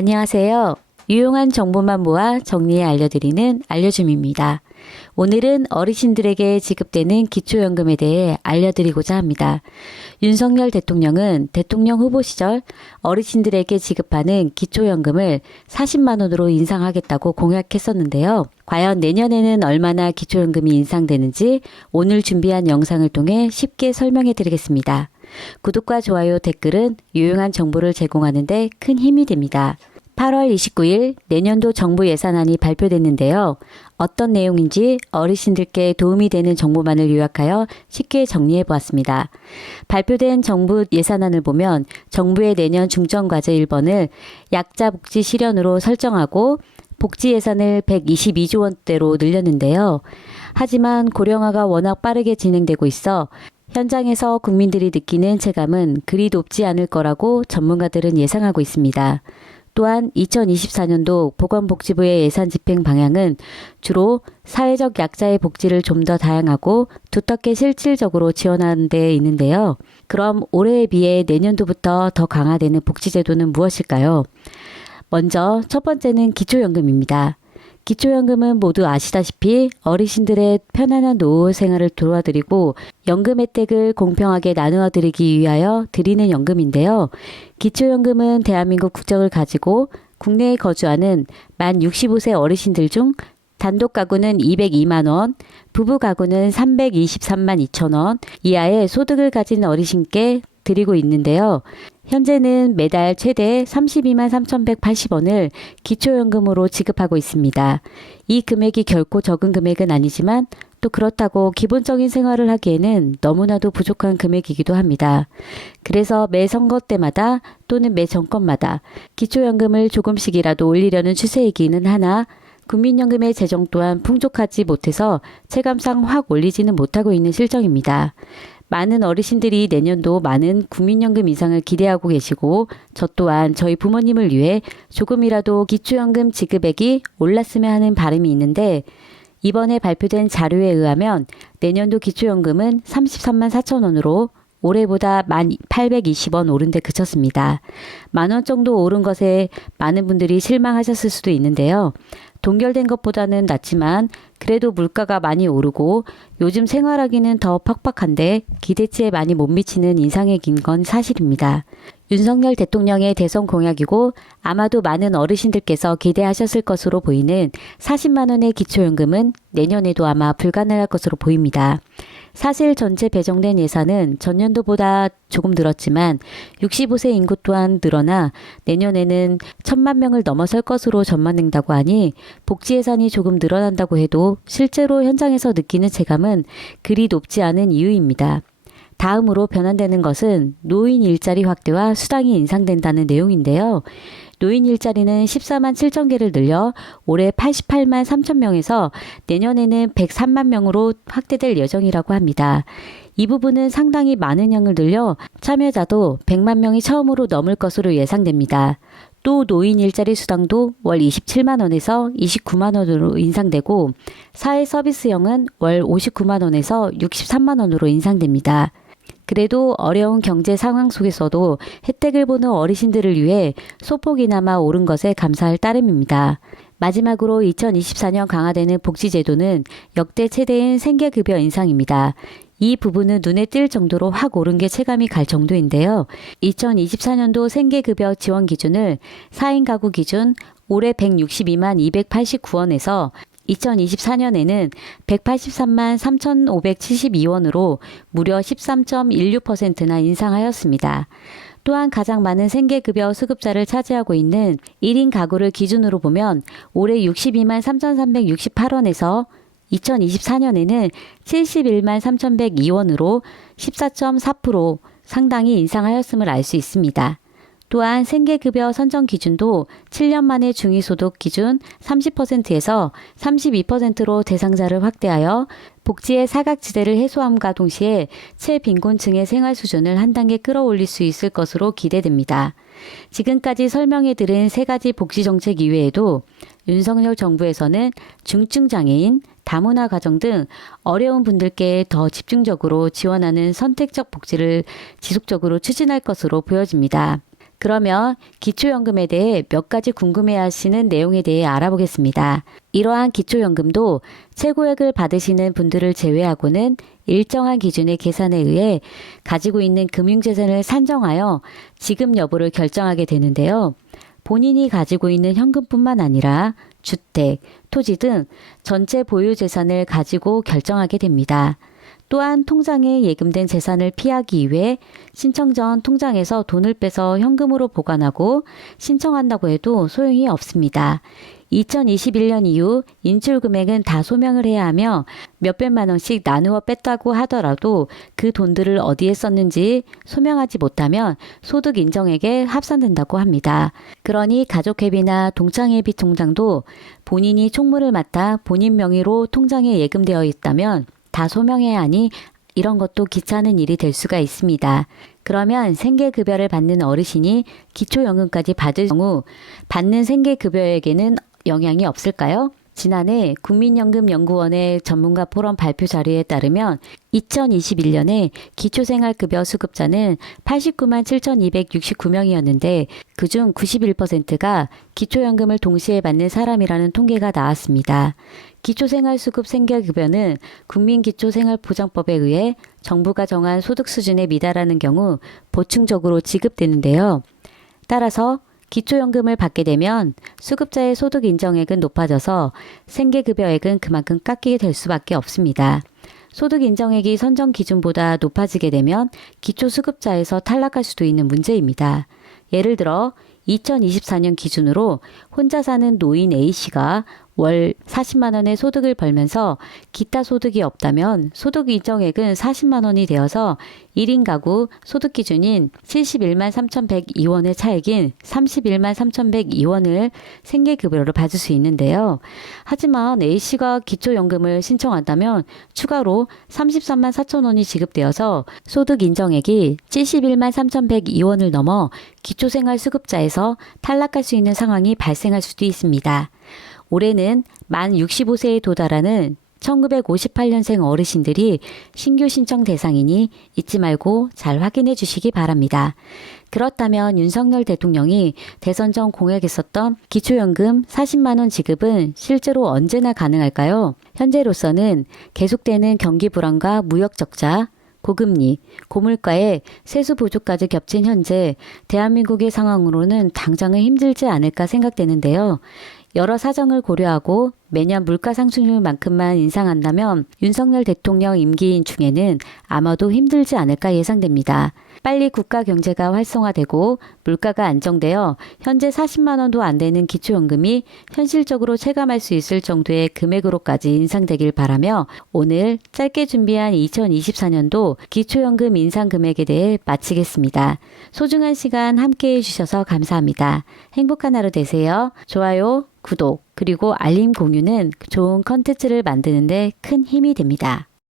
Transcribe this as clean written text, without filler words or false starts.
안녕하세요. 유용한 정보만 모아 정리해 알려드리는 알려줌입니다. 오늘은 어르신들에게 지급되는 기초연금에 대해 알려드리고자 합니다. 윤석열 대통령은 대통령 후보 시절 어르신들에게 지급하는 기초연금을 40만 원으로 인상하겠다고 공약했었는데요. 과연 내년에는 얼마나 기초연금이 인상되는지 오늘 준비한 영상을 통해 쉽게 설명해 드리겠습니다. 구독과 좋아요, 댓글은 유용한 정보를 제공하는 데 큰 힘이 됩니다. 8월 29일 내년도 정부 예산안이 발표됐는데요. 어떤 내용인지 어르신들께 도움이 되는 정보만을 요약하여 쉽게 정리해 보았습니다. 발표된 정부 예산안을 보면 정부의 내년 중점과제 1번을 약자 복지 실현으로 설정하고 복지 예산을 122조 원대로 늘렸는데요. 하지만 고령화가 워낙 빠르게 진행되고 있어 현장에서 국민들이 느끼는 체감은 그리 높지 않을 거라고 전문가들은 예상하고 있습니다. 또한 2024년도 보건복지부의 예산 집행 방향은 주로 사회적 약자의 복지를 좀 더 다양하고 두텁게 실질적으로 지원하는 데 있는데요. 그럼 올해에 비해 내년도부터 더 강화되는 복지제도는 무엇일까요? 먼저 첫 번째는 기초연금입니다. 기초연금은 모두 아시다시피 어르신들의 편안한 노후 생활을 도와드리고 연금 혜택을 공평하게 나누어 드리기 위하여 드리는 연금인데요. 기초연금은 대한민국 국적을 가지고 국내에 거주하는 만 65세 어르신들 중 단독 가구는 202만 원, 부부 가구는 323만 2천 원 이하의 소득을 가진 어르신께 드리고 있는데요. 현재는 매달 최대 32만 3,180원을 기초연금으로 지급하고 있습니다. 이 금액이 결코 적은 금액은 아니지만 또 그렇다고 기본적인 생활을 하기에는 너무나도 부족한 금액이기도 합니다. 그래서 매 선거 때마다 또는 매 정권마다 기초연금을 조금씩이라도 올리려는 추세이기는 하나 국민연금의 재정 또한 풍족하지 못해서 체감상 확 올리지는 못하고 있는 실정입니다. 많은 어르신들이 내년도 많은 국민연금 인상을 기대하고 계시고 저 또한 저희 부모님을 위해 조금이라도 기초연금 지급액이 올랐으면 하는 바람이 있는데 이번에 발표된 자료에 의하면 내년도 기초연금은 33만 4천 원으로 올해보다 1,820원 오른 데 그쳤습니다. 만 원 정도 오른 것에 많은 분들이 실망하셨을 수도 있는데요. 동결된 것보다는 낫지만 그래도 물가가 많이 오르고 요즘 생활하기는 더 팍팍한데 기대치에 많이 못 미치는 인상액인 건 사실입니다. 윤석열 대통령의 대선 공약이고 아마도 많은 어르신들께서 기대하셨을 것으로 보이는 40만 원의 기초연금은 내년에도 아마 불가능할 것으로 보입니다. 사실 전체 배정된 예산은 전년도보다 조금 늘었지만 65세 인구 또한 늘어나 내년에는 1,000만 명을 넘어설 것으로 전망된다고 하니 복지 예산이 조금 늘어난다고 해도 실제로 현장에서 느끼는 체감은 그리 높지 않은 이유입니다. 다음으로 변환되는 것은 노인 일자리 확대와 수당이 인상된다는 내용인데요. 노인 일자리는 14만 7천 개를 늘려 올해 88만 3천 명에서 내년에는 103만 명으로 확대될 예정이라고 합니다. 이 부분은 상당히 많은 양을 늘려 참여자도 100만 명이 처음으로 넘을 것으로 예상됩니다. 또 노인 일자리 수당도 월 27만 원에서 29만 원으로 인상되고 사회 서비스형은 월 59만 원에서 63만 원으로 인상됩니다. 그래도 어려운 경제 상황 속에서도 혜택을 보는 어르신들을 위해 소폭이나마 오른 것에 감사할 따름입니다. 마지막으로 2024년 강화되는 복지제도는 역대 최대인 생계급여 인상입니다. 이 부분은 눈에 띌 정도로 확 오른 게 체감이 갈 정도인데요. 2024년도 생계급여 지원 기준을 4인 가구 기준 올해 162만 289원에서 2024년에는 183만 3,572원으로 무려 13.16%나 인상하였습니다. 또한 가장 많은 생계급여 수급자를 차지하고 있는 1인 가구를 기준으로 보면 올해 62만 3,368원에서 2024년에는 71만 3,102원으로 14.4% 상당히 인상하였음을 알 수 있습니다. 또한 생계급여 선정 기준도 7년 만에 중위소득 기준 30%에서 32%로 대상자를 확대하여 복지의 사각지대를 해소함과 동시에 최빈곤층의 생활 수준을 한 단계 끌어올릴 수 있을 것으로 기대됩니다. 지금까지 설명해드린 세 가지 복지정책 이외에도 윤석열 정부에서는 중증장애인, 다문화 가정 등 어려운 분들께 더 집중적으로 지원하는 선택적 복지를 지속적으로 추진할 것으로 보여집니다. 그러면 기초연금에 대해 몇 가지 궁금해하시는 내용에 대해 알아보겠습니다. 이러한 기초연금도 최고액을 받으시는 분들을 제외하고는 일정한 기준의 계산에 의해 가지고 있는 금융재산을 산정하여 지급 여부를 결정하게 되는데요. 본인이 가지고 있는 현금뿐만 아니라 주택, 토지 등 전체 보유 재산을 가지고 결정하게 됩니다. 또한 통장에 예금된 재산을 피하기 위해 신청 전 통장에서 돈을 빼서 현금으로 보관하고 신청한다고 해도 소용이 없습니다. 2021년 이후 인출 금액은 다 소명을 해야 하며 몇백만 원씩 나누어 뺐다고 하더라도 그 돈들을 어디에 썼는지 소명하지 못하면 소득 인정액에 합산된다고 합니다. 그러니 가족회비나 동창회비 통장도 본인이 총무를 맡아 본인 명의로 통장에 예금되어 있다면 다 소명해야 하니 이런 것도 귀찮은 일이 될 수가 있습니다. 그러면 생계급여를 받는 어르신이 기초연금까지 받을 경우 받는 생계급여에게는 영향이 없을까요? 지난해 국민연금연구원의 전문가 포럼 발표 자료에 따르면 2021년에 기초생활급여 수급자는 89만 7,269명이었는데 그중 91%가 기초연금을 동시에 받는 사람이라는 통계가 나왔습니다. 기초생활수급 생계급여는 국민기초생활보장법에 의해 정부가 정한 소득 수준에 미달하는 경우 보충적으로 지급되는데요. 따라서 기초연금을 받게 되면 수급자의 소득 인정액은 높아져서 생계급여액은 그만큼 깎이게 될 수밖에 없습니다. 소득 인정액이 선정 기준보다 높아지게 되면 기초수급자에서 탈락할 수도 있는 문제입니다. 예를 들어 2024년 기준으로 혼자 사는 노인 A씨가 월 40만 원의 소득을 벌면서 기타 소득이 없다면 소득 인정액은 40만 원이 되어서 1인 가구 소득 기준인 71만 3,102원의 차액인 31만 3,102원을 생계급여로 받을 수 있는데요. 하지만 A씨가 기초연금을 신청한다면 추가로 33만 4천 원이 지급되어서 소득 인정액이 71만 3,102원을 넘어 기초생활수급자에서 탈락할 수 있는 상황이 발생할 수도 있습니다. 올해는 만 65세에 도달하는 1958년생 어르신들이 신규 신청 대상이니 잊지 말고 잘 확인해 주시기 바랍니다. 그렇다면 윤석열 대통령이 대선 전 공약했었던 기초연금 40만 원 지급은 실제로 언제나 가능할까요? 현재로서는 계속되는 경기 불안과 무역 적자, 고금리, 고물가에 세수 부족까지 겹친 현재 대한민국의 상황으로는 당장은 힘들지 않을까 생각되는데요. 여러 사정을 고려하고 매년 물가 상승률만큼만 인상한다면 윤석열 대통령 임기인 중에는 아마도 힘들지 않을까 예상됩니다. 빨리 국가 경제가 활성화되고 물가가 안정되어 현재 40만 원도 안 되는 기초연금이 현실적으로 체감할 수 있을 정도의 금액으로까지 인상되길 바라며 오늘 짧게 준비한 2024년도 기초연금 인상 금액에 대해 마치겠습니다. 소중한 시간 함께해 주셔서 감사합니다. 행복한 하루 되세요. 좋아요, 구독, 그리고 알림 공유는 좋은 컨텐츠를 만드는 데 큰 힘이 됩니다.